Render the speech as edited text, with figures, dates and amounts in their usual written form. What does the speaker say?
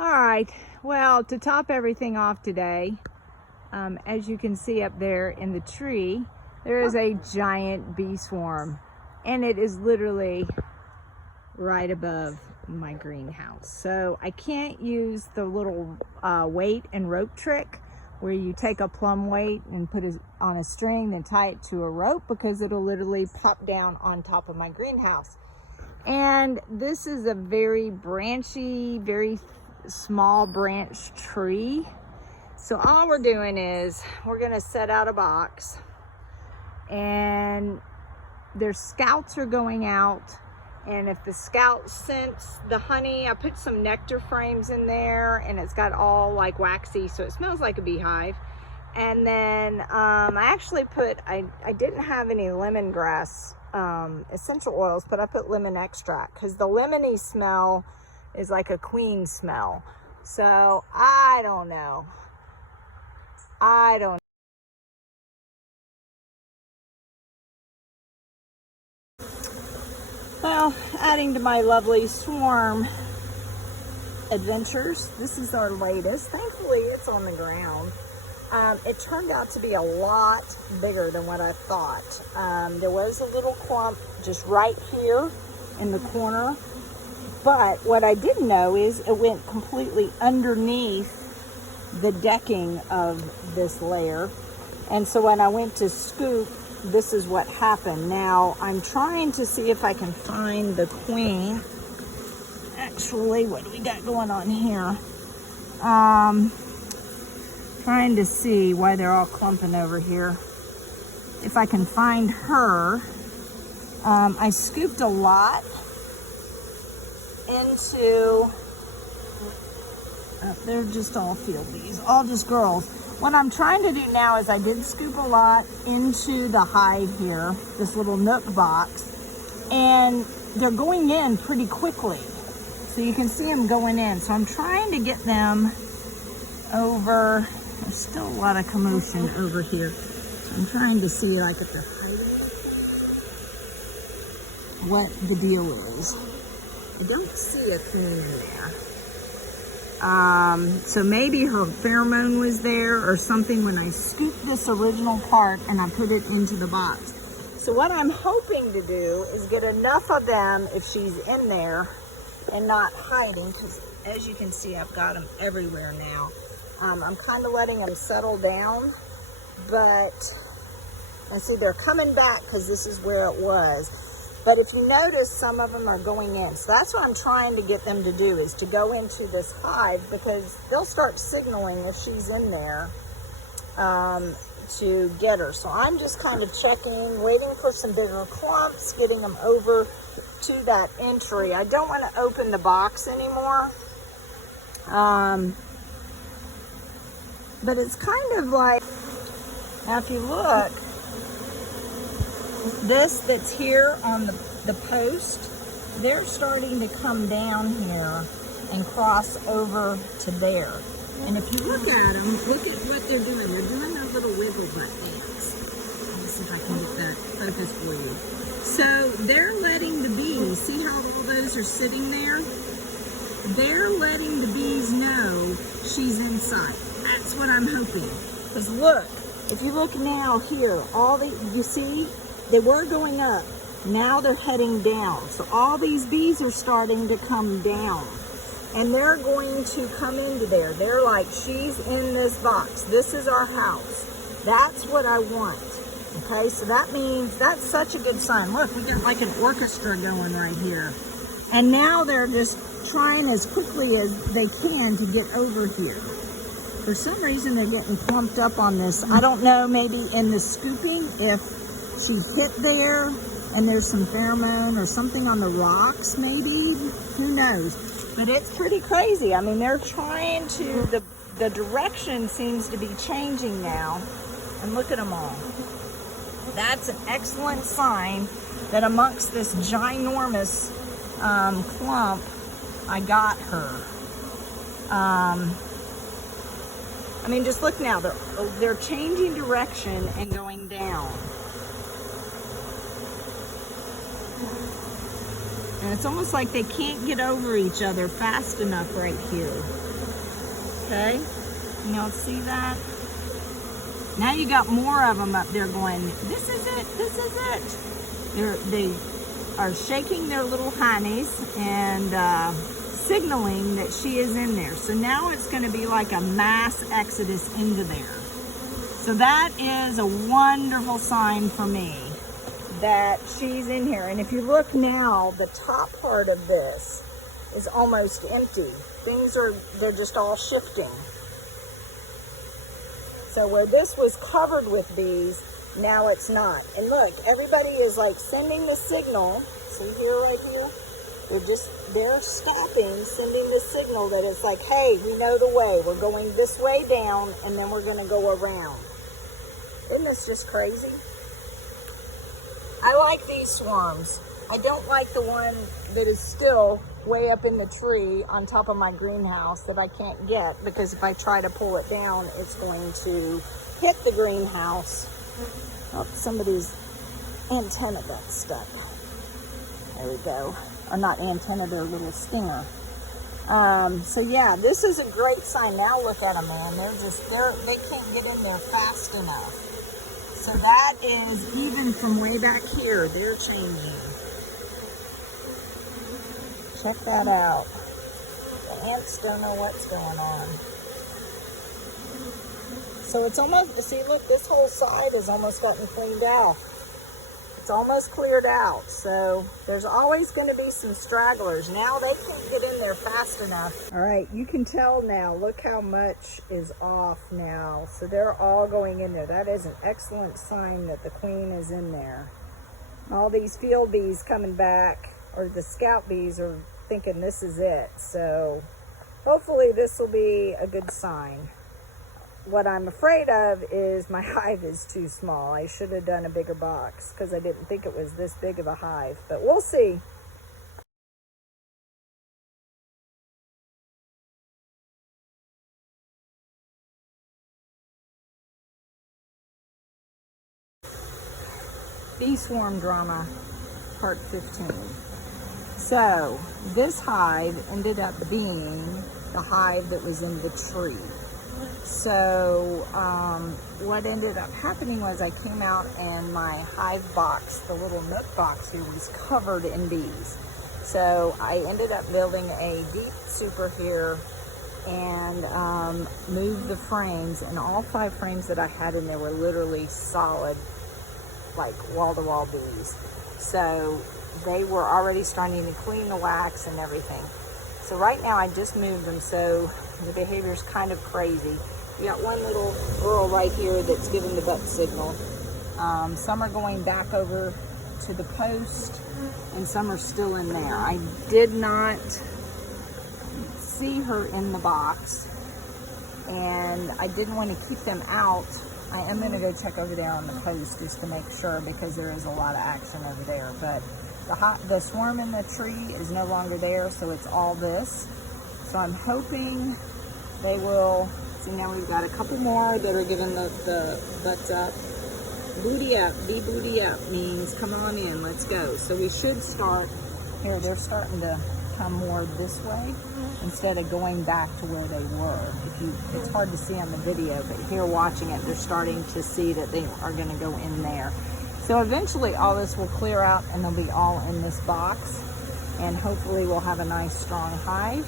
All right, well, to top everything off today, as you can see up there in the tree, there is a giant bee swarm, and it is literally right above my greenhouse. So I can't use the little weight and rope trick where you take a plum weight and put it on a string, then tie it to a rope, because it'll literally pop down on top of my greenhouse. And this is a very branchy, very small branch tree. So all we're doing is we're gonna set out a box, and their scouts are going out. And if the scouts sense the honey, I put some nectar frames in there, and it's got all like waxy, so it smells like a beehive. And then I actually put, I didn't have any lemongrass essential oils, but I put lemon extract because the lemony smell is like a queen smell. So I don't know. Well, adding to my lovely swarm adventures, this is our latest. Thankfully, it's on the ground. It turned out to be a lot bigger than what I thought. There was a little clump just right here in the corner, but what I didn't know is it went completely underneath the decking of this layer. And so when I went to scoop, this is what happened. Now I'm trying to see if I can find the queen. Actually, what do we got going on here? Trying to see why they're all clumping over here. If I can find her. I scooped a lot into, they're just all field bees, all just girls. What I'm trying to do now is I did scoop a lot into the hive here, this little nook box, and they're going in pretty quickly. So you can see them going in. So I'm trying to get them over. There's still a lot of commotion over here. So I'm trying to see, like, if they're hiding, what the deal is. I don't see a queen there. So maybe her pheromone was there or something when I scooped this original part and I put it into the box. So what I'm hoping to do is get enough of them if she's in there and not hiding, because as you can see, I've got them everywhere now. I'm kind of letting them settle down, but I see they're coming back because this is where it was. But if you notice, some of them are going in. So that's what I'm trying to get them to do, is to go into this hive, because they'll start signaling if she's in there to get her. So I'm just kind of checking, waiting for some bigger clumps, getting them over to that entry. I don't want to open the box anymore. But it's kind of like, now if you look, this that's here on the post, they're starting to come down here and cross over to there. And if you look at them, look at what they're doing. They're doing their little wiggle butt dance. Let me see if I can get that focus for you. So they're letting the bees, see how all those are sitting there? They're letting the bees know she's inside. That's what I'm hoping. Because look, if you look now here, you see, they were going up. Now they're heading down. So all these bees are starting to come down. And they're going to come into there. They're like, she's in this box. This is our house. That's what I want. Okay, so that means, that's such a good sign. Look, we got like an orchestra going right here. And now they're just trying as quickly as they can to get over here. For some reason, they're getting clumped up on this. I don't know, maybe in the scooping, if she hit there and there's some pheromone or something on the rocks, maybe. Who knows? But it's pretty crazy. I mean, they're trying to, the direction seems to be changing now. And look at them all. That's an excellent sign that amongst this ginormous clump, I got her. I mean, just look now. They're changing direction and going down. And it's almost like they can't get over each other fast enough right here. Okay, you all see that? Now you got more of them up there going, this is it, this is it. They are shaking their little honeys and signaling that she is in there. So now it's going to be like a mass exodus into there. So that is a wonderful sign for me that she's in here. And if you look now, the top part of this is almost empty. They're just all shifting. So where this was covered with bees, now it's not. And look, everybody is like sending the signal. See here, right here? They're stopping, sending the signal that it's like, hey, we know the way. We're going this way down, and then we're gonna go around. Isn't this just crazy? I like these swarms. I don't like the one that is still way up in the tree on top of my greenhouse that I can't get, because if I try to pull it down, it's going to hit the greenhouse. Oh, somebody's antenna got stuck. There we go. Or not antenna, their little stinger. So yeah, this is a great sign. Now look at them, man. They can't get in there fast enough. So that is, even from way back here, they're changing. Check that out. The ants don't know what's going on. So it's almost, see, look, this whole side has almost gotten cleaned out. It's almost cleared out. So there's always going to be some stragglers. Now they can't get in there fast enough. All right, you can tell now. Look how much is off now. So they're all going in there. That is an excellent sign that the queen is in there. All these field bees coming back, or the scout bees, are thinking this is it. So hopefully this will be a good sign. What I'm afraid of is my hive is too small. I should have done a bigger box because I didn't think it was this big of a hive, but we'll see. Bee swarm drama, part 15. So this hive ended up being the hive that was in the tree. So what ended up happening was I came out and my hive box, the little nook box here, was covered in bees. So I ended up building a deep super here and moved the frames, and all 5 frames that I had in there were literally solid, like wall-to-wall bees. So they were already starting to clean the wax and everything. So right now I just moved them, so the behavior's kind of crazy. We got one little girl right here that's giving the butt signal. Some are going back over to the post, and some are still in there. I did not see her in the box, and I didn't want to keep them out. I am going to go check over there on the post just to make sure, because there is a lot of action over there. But the swarm in the tree is no longer there, so it's all this. So I'm hoping they will. See, now we've got a couple more that are giving the butts up. Booty up, be booty up means come on in, let's go. So we should start, here they're starting to come more this way instead of going back to where they were. It's hard to see on the video, but here watching it, they're starting to see that they are gonna go in there. So eventually all this will clear out and they'll be all in this box, and hopefully we'll have a nice strong hive.